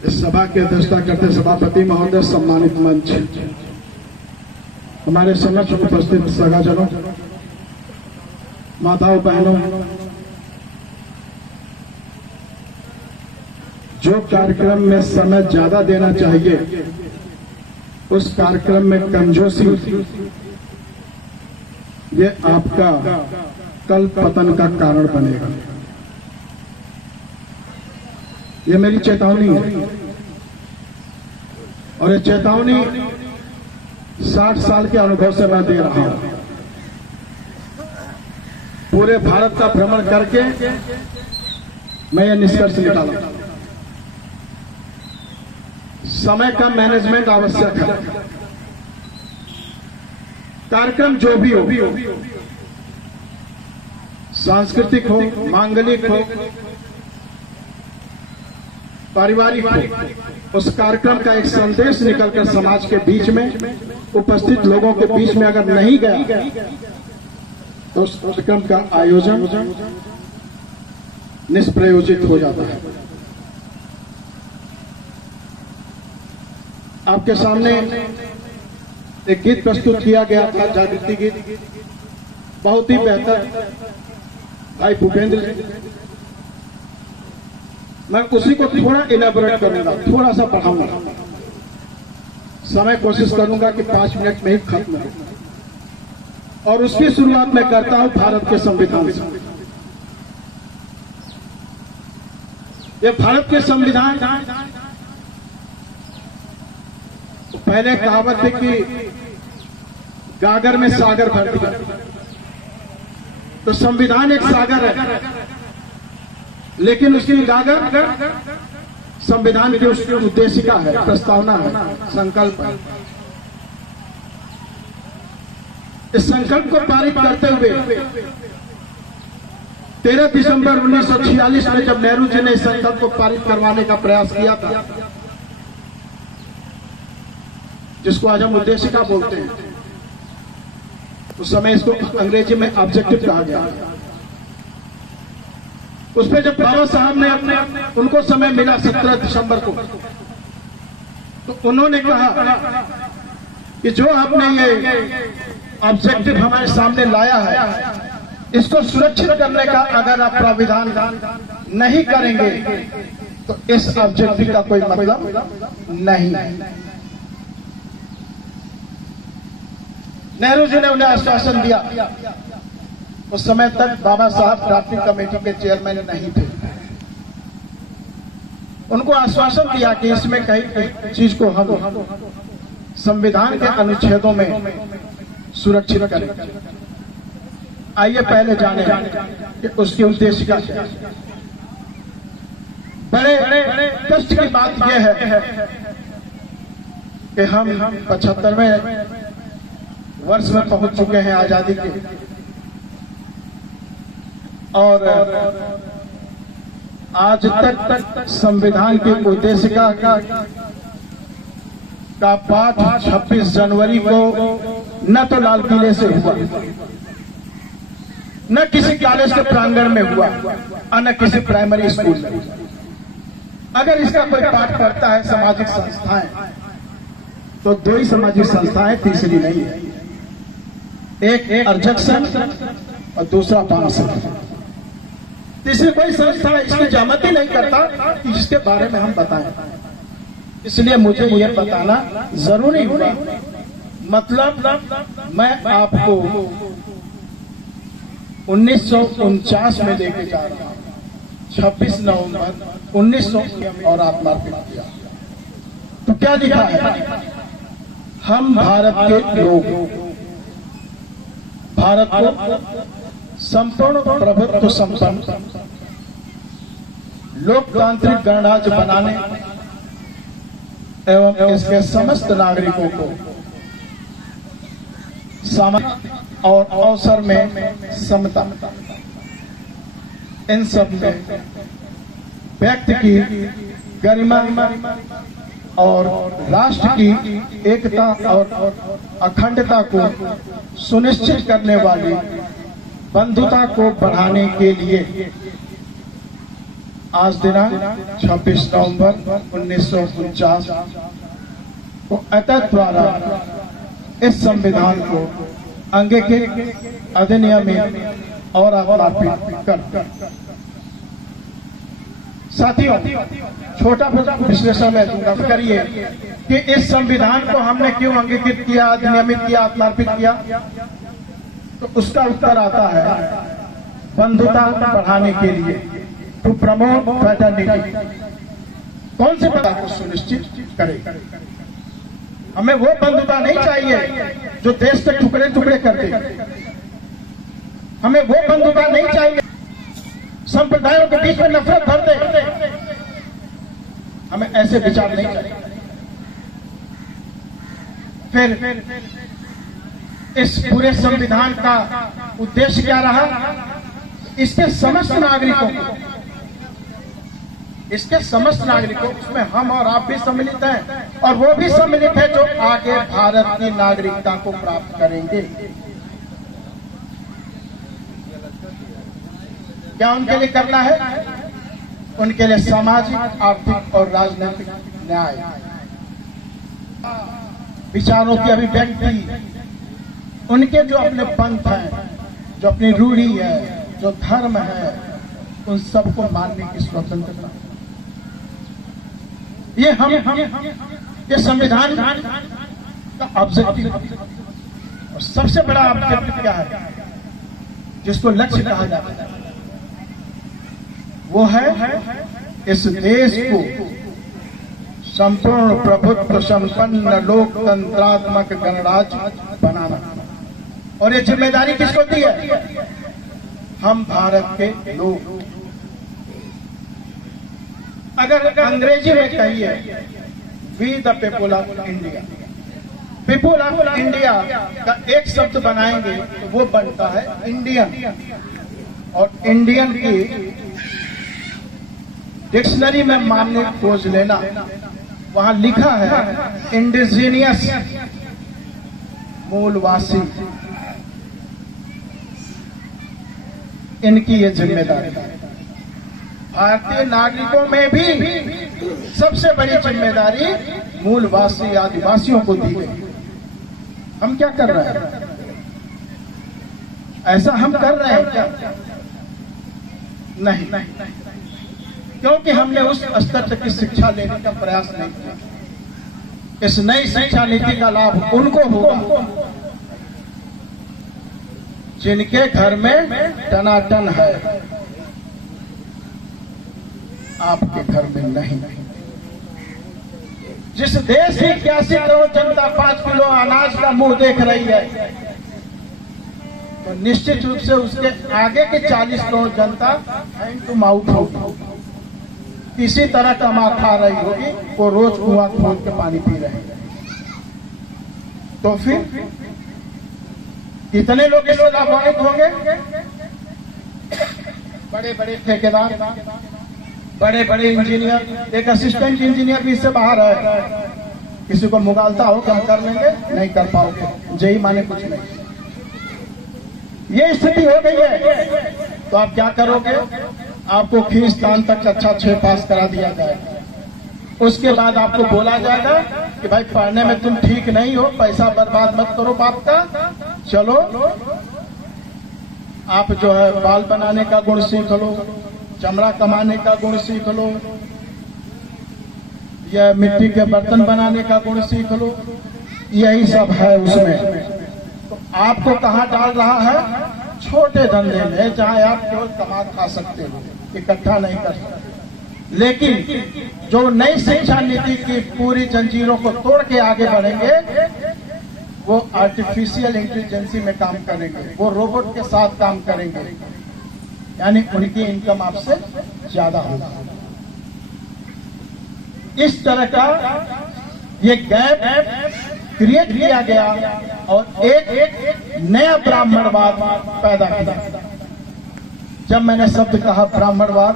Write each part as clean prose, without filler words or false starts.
इस सभा की अध्यक्षता करते सभापति महोदय, सम्मानित मंच, हमारे समक्ष उपस्थित सगाजनों, माताओं, बहनों, जो कार्यक्रम में समय ज्यादा देना चाहिए उस कार्यक्रम में कमजोरी, ये आपका कल पतन का कारण बनेगा। ये मेरी चेतावनी है और ये चेतावनी 60 साल के अनुभव से मैं दे रहा हूं। पूरे भारत का भ्रमण करके मैं ये निष्कर्ष निकाला, समय का मैनेजमेंट आवश्यक है। कार्यक्रम जो भी हो, सांस्कृतिक हो, मांगलिक हो, पारिवारिक हो, उस कार्यक्रम का एक संदेश निकलकर समाज के बीच में, उपस्थित लोगों के बीच में अगर नहीं गया तो उस कार्यक्रम का आयोजन निष्प्रयोजित हो जाता है। आपके सामने एक गीत प्रस्तुत किया गया था, जागृति गीत, बहुत ही बेहतर, भाई भूपेंद्र जी। मैं उसी को थोड़ा इलेबोरेट करूंगा, थोड़ा सा बढ़ाऊंगा, समय कोशिश करूंगा कि 5 मिनट में ही खत्म हो। और उसकी शुरुआत मैं करता हूं भारत के संविधान से। ये भारत के संविधान, पहले कहावत है कि गागर में सागर भर दिया, तो संविधान एक सागर है, लेकिन उसकी गागर संविधान की उसकी उद्देशिका है, प्रस्तावना है, संकल्प है। इस संकल्प को पारित करते हुए 13 दिसंबर 1946 में जब नेहरू जी ने इस संकल्प को पारित करवाने का प्रयास किया था, जिसको आज हम उद्देशिका बोलते हैं, उस समय इसको अंग्रेजी में ऑब्जेक्टिव कहा गया। उस पर जब बाबा साहब ने उनको समय मिला 17 दिसंबर को, तो उन्होंने कहा कि जो आपने ये ऑब्जेक्टिव हमारे सामने लाया है, इसको सुरक्षित करने का अगर आप प्राविधान नहीं करेंगे तो इस ऑब्जेक्टिव का कोई मतलब नहीं। नेहरू जी ने उन्हें आश्वासन दिया। उस समय तक बाबा साहब ड्राफ्टिंग कमेटी के चेयरमैन नहीं थे। उनको आश्वासन दिया कि इसमें कई चीज को हम संविधान के अनुच्छेदों में सुरक्षित करें। आइए पहले जाने कि उसके उद्देश्य क्या है। बड़े कष्ट की बात यह है कि हम 75वें वर्ष में पहुंच चुके हैं आजादी के, और आज तक संविधान की उद्देशिका का पाठ 26 जनवरी को न तो लाल किले से हुआ, न किसी कॉलेज के प्रांगण में हुआ, और न किसी प्राइमरी स्कूल में। अगर इसका कोई पाठ करता है सामाजिक संस्थाएं, तो 2 ही सामाजिक संस्थाएं, तीसरी नहीं है। एक अर्जक्सन और दूसरा पामसन। तीसरी कोई संस्था इसकी जमाती नहीं करता कि जिसके बारे में हम बताएं। इसलिए मुझे यह बताना जरूरी हुआ। मतलब मैं आपको 1949 में लेके जा रहा हूं, 26 नवंबर 1900 और आप समर्पित किया। तो क्या लिखा है? हम भारत के लोग भारत को संपूर्ण प्रभुत्व संपन्न लोकतांत्रिक गणराज्य बनाने एवं इसके समस्त नागरिकों को सामाजिक और अवसर में समता, इन सब में व्यक्ति की गरिमा और राष्ट्र की एकता और अखंडता को सुनिश्चित करने वाली बंधुता को बढ़ाने के लिए आज दिनांक 26 नवंबर 1949 को अतः द्वारा इस संविधान को अंगीकृत अधिनियमित और आरोपित कर। साथियों, छोटा विश्लेषण में दूंगा, करिए कि इस संविधान को हमने क्यों अंगीकृत किया, अधिनियमित किया, आत्मार्पित किया। तो उसका उत्तर आता है बंधुता बढ़ाने के लिए, टू प्रमोट फ्रेटर्निटी। कौन से पता को सुनिश्चित करे। हमें वो बंधुता नहीं चाहिए जो देश के टुकड़े टुकड़े कर दे। हमें वो बंधुता नहीं चाहिए संप्रदायों के बीच में नफरत भर दे। हमें ऐसे विचार नहीं चाहिए। फिर इस पूरे संविधान का उद्देश्य क्या रहा? इसके समस्त नागरिकों, उसमें हम और आप भी सम्मिलित हैं, और वो भी सम्मिलित है जो आगे भारत की नागरिकता को प्राप्त करेंगे। क्या उनके लिए करना है? उनके लिए सामाजिक, आर्थिक और राजनीतिक न्याय, विचारों की अभिव्यक्ति, उनके जो अपने पंथ हैं, जो अपनी रूढ़ी है, जो धर्म है, उन सबको मानने की स्वतंत्रता। ये संविधान का ऑब्जेक्टिव, और सबसे बड़ा ऑब्जेक्टिव क्या है जिसको लक्ष्य कहा जाता है? वो है इस देश को संपूर्ण प्रभुत्व संपन्न लोकतंत्रात्मक गणराज्य बनाना। और ये जिम्मेदारी किसको दी है? हम भारत के लोग। अगर अंग्रेजी में कहिए we the people of India, people of India का एक शब्द बनाएंगे तो वो बनता है इंडियन। और इंडियन की डिक्शनरी में मामले खोज लेना, वहां लिखा है इंडिजीनियस, मूलवासी। इनकी ये जिम्मेदारी। भारतीय नागरिकों में भी सबसे बड़ी जिम्मेदारी मूलवासी आदिवासियों को दी गई। हम क्या कर रहे हैं? ऐसा हम कर रहे हैं क्या? नहीं, क्योंकि हमने उस स्तर तक की शिक्षा लेने का प्रयास नहीं किया। इस नई शिक्षा नीति का लाभ उनको होगा जिनके घर में टनाटन है, आपके घर में नहीं। जिस देश की 81 करोड़ जनता 5 किलो अनाज का मुंह देख रही है, तो निश्चित रूप से उसके आगे के 40 करोड़ जनता हैंड टू माउथ होगी। किसी तरह कमा खा रही होगी, वो रोज कुआं खोद के पानी पी रहे हैं। तो फिर कितने लोग इससे लाभान्वित होंगे? बड़े बड़े ठेकेदार, बड़े बड़े इंजीनियर। एक असिस्टेंट इंजीनियर भी इससे बाहर है। किसी को मुगालता हो कि हम कर लेंगे, नहीं कर पाओगे, जेई माने कुछ नहीं। ये स्थिति हो गई है, तो आप क्या करोगे? आपको खींचतान तक कक्षा 6 पास करा दिया जाएगा। उसके बाद आपको बोला जाएगा कि भाई पढ़ने में तुम ठीक नहीं हो, पैसा बर्बाद मत करो बाप का, चलो आप जो है बाल बनाने का गुण सीख लो, चमड़ा कमाने का गुण सीख लो, या मिट्टी के बर्तन बनाने का गुण सीख लो। यही सब है उसमें। तो आपको कहाँ डाल रहा है? छोटे धंधे में, जहां आप केवल कमा खा सकते हो, इकट्ठा नहीं कर सकते। लेकिन जो नई शिक्षा नीति की पूरी जंजीरों को तोड़ के आगे बढ़ेंगे, वो आर्टिफिशियल इंटेलिजेंसी में काम करेंगे, वो रोबोट के साथ काम करेंगे, यानी उनकी इनकम आपसे ज्यादा होगा। इस तरह का ये गैप क्रिएट किया गया और एक नया ब्राह्मणवाद पैदा किया। जब मैंने शब्द कहा ब्राह्मणवाद,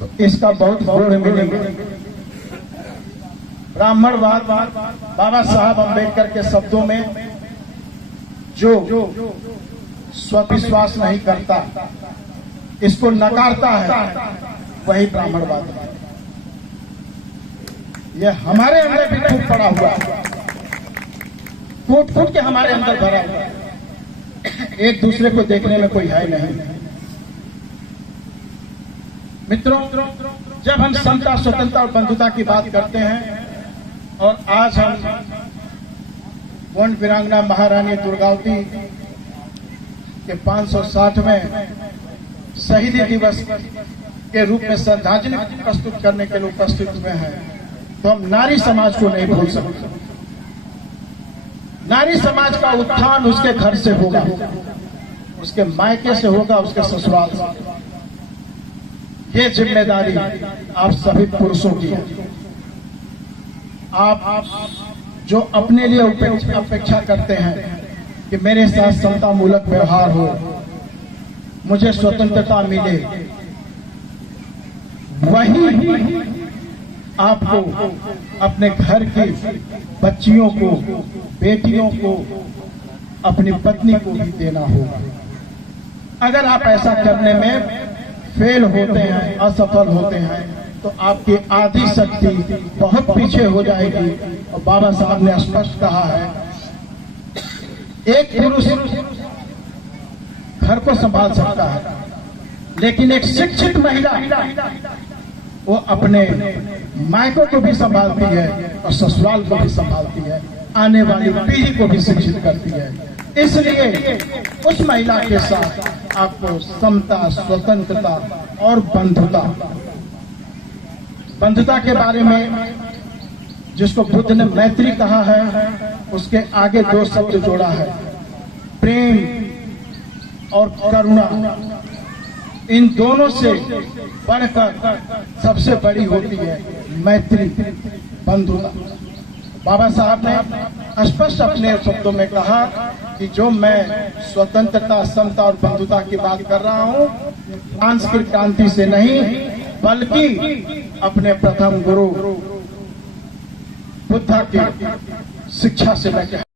तो इसका बहुत गूढ़ मीनिंग है। ब्राह्मणवाद बाबा साहब अम्बेडकर के शब्दों में जो स्वविश्वास नहीं करता, इसको नकारता है, वही ब्राह्मणवाद है। ये हमारे अंदर भी खूब पड़ा हुआ है, फूट फूट के हमारे अंदर भरा हुआ है। एक दूसरे को देखने में कोई है नहीं। मित्रों, जब हम समता, स्वतंत्रता और बंधुता की बात करते हैं और आज हम गोंड वीरांगना महारानी दुर्गावती के 560वें शहीदी दिवस के रूप में श्रद्धांजलि प्रस्तुत करने के लिए उपस्थित हुए हैं, तो हम नारी समाज को नहीं भूल सकते। नारी समाज का उत्थान उसके घर से होगा, उसके मायके से होगा, उसके ससुराल से। ये जिम्मेदारी आप सभी पुरुषों की है। आप जो अपने लिए अपेक्षा करते हैं कि मेरे साथ समतामूलक व्यवहार हो, मुझे स्वतंत्रता मिले, वही आपको अपने घर की बच्चियों को, बेटियों को, अपनी पत्नी को भी देना होगा। अगर आप ऐसा करने में फेल होते हैं, असफल होते हैं, तो आपकी आधी शक्ति बहुत पीछे हो जाएगी। और बाबा साहब ने स्पष्ट कहा है, एक पुरुष घर को संभाल सकता है, लेकिन एक शिक्षित महिला वो अपने मायकों को भी संभालती है और ससुराल को भी संभालती है, आने वाली पीढ़ी को भी शिक्षित करती है। इसलिए उस महिला के साथ आपको समता, स्वतंत्रता और बंधुता के बारे में, जिसको बुद्ध ने मैत्री कहा है, उसके आगे दो शब्द जोड़ा है, प्रेम और करुणा। इन दोनों से बढ़कर सबसे बड़ी होती है मैत्री, बंधुता। बाबा साहब ने स्पष्ट अपने शब्दों में कहा कि जो मैं स्वतंत्रता, समता और बंधुता की बात कर रहा हूं, फ्रांस की क्रांति से नहीं, बल्कि अपने प्रथम गुरु बुद्ध की शिक्षा से लेकर